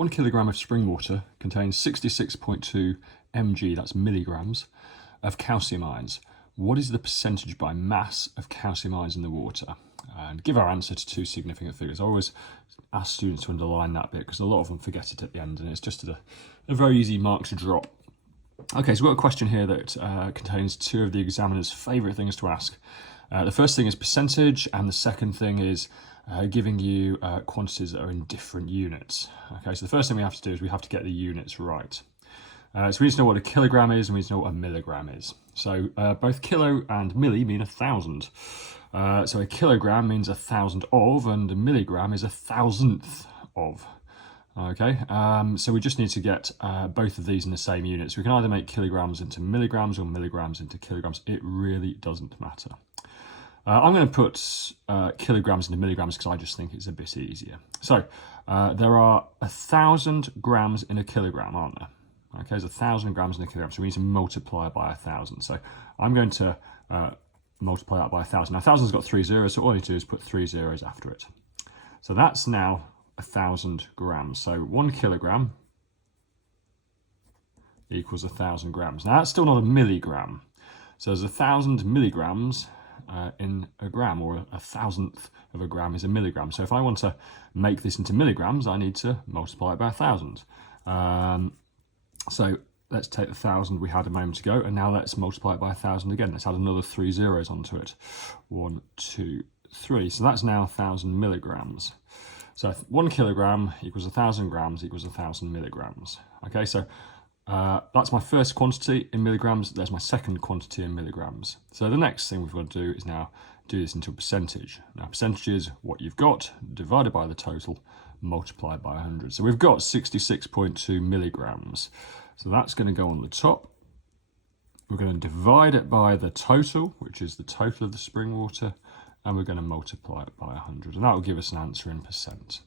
1 kilogram of spring water contains 66.2 mg, that's milligrams, of calcium ions. What is the percentage by mass of calcium ions in the water? And give our answer to two significant figures. I always ask students to underline that bit because a lot of them forget it at the end, and it's just a very easy mark to drop. Okay, so we've got a question here that contains two of the examiner's favourite things to ask. The first thing is percentage, and the second thing is giving you quantities that are in different units. Okay, so the first thing we have to do is we have to get the units right. So we need to know what a kilogram is, and we need to know what a milligram is. So both kilo and milli mean 1,000. So a kilogram means 1,000 of, and a milligram is 1,000th of. Okay, so we just need to get both of these in the same units. We can either make kilograms into milligrams or milligrams into kilograms. It really doesn't matter. I'm going to put kilograms into milligrams because I just think it's a bit easier. So there are 1,000 grams in a kilogram, aren't there? Okay, there's 1,000 grams in a kilogram, so we need to multiply it by 1,000. So I'm going to multiply that by 1,000. Now 1,000's got 3 zeros, so all I need to do is put 3 zeros after it. So that's now 1,000 grams. So 1 kilogram equals 1,000 grams. Now that's still not a milligram. So there's 1,000 milligrams in a gram, or 1,000th of a gram is a milligram. So if I want to make this into milligrams, I need to multiply it by 1,000. So let's take the 1,000 we had a moment ago, and now let's multiply it by 1,000 again. Let's add another 3 zeros onto it. 1, 2, 3. So that's now 1,000 milligrams. So 1 kilogram equals 1,000 grams equals 1,000 milligrams. Okay, so that's my first quantity in milligrams. There's my second quantity in milligrams. So the next thing we've got to do is now do this into a percentage. Now percentage is what you've got divided by the total multiplied by 100. So we've got 66.2 milligrams. So that's going to go on the top. We're going to divide it by the total, which is the total of the spring water, and we're going to multiply it by 100. And that will give us an answer in percent.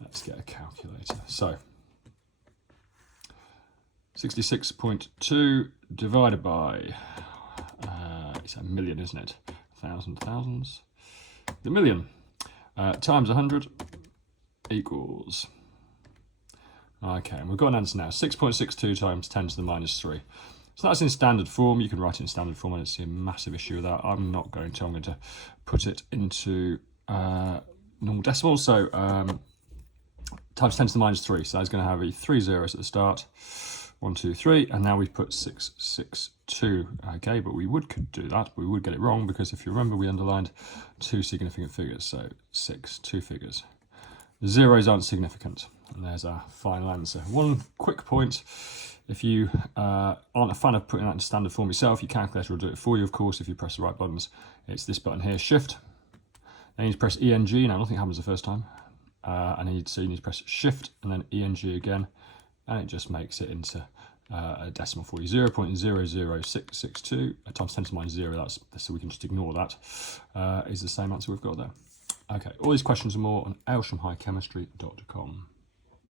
Let's get a calculator. So 66.2 divided by, it's a million, isn't it? 1,000 thousands. The million times 100 equals, okay, and we've got an answer now, 6.62 times 10 to the minus 3. So that's in standard form. You can write it in standard form. I don't see a massive issue with that. I'm not going to. I'm going to put it into normal decimals. So times 10 to the minus 3. So that's going to have 3 zeros at the start. 1, 2, 3, and now we put 662. Okay, but we could do that. We would get it wrong because if you remember, we underlined two significant figures. So 6, 2 figures. The zeros aren't significant, and there's our final answer. One quick point: if you aren't a fan of putting that in standard form yourself, your calculator will do it for you, of course, if you press the right buttons. It's this button here, Shift. Then you need to press ENG. Now, nothing happens the first time. And you need to press Shift and then ENG again, and it just makes it into a decimal for you. 0.00662 times 10 to the minus 0, that's so we can just ignore that, is the same answer we've got there. Okay, all these questions and more on ayleshamhighchemistry.com.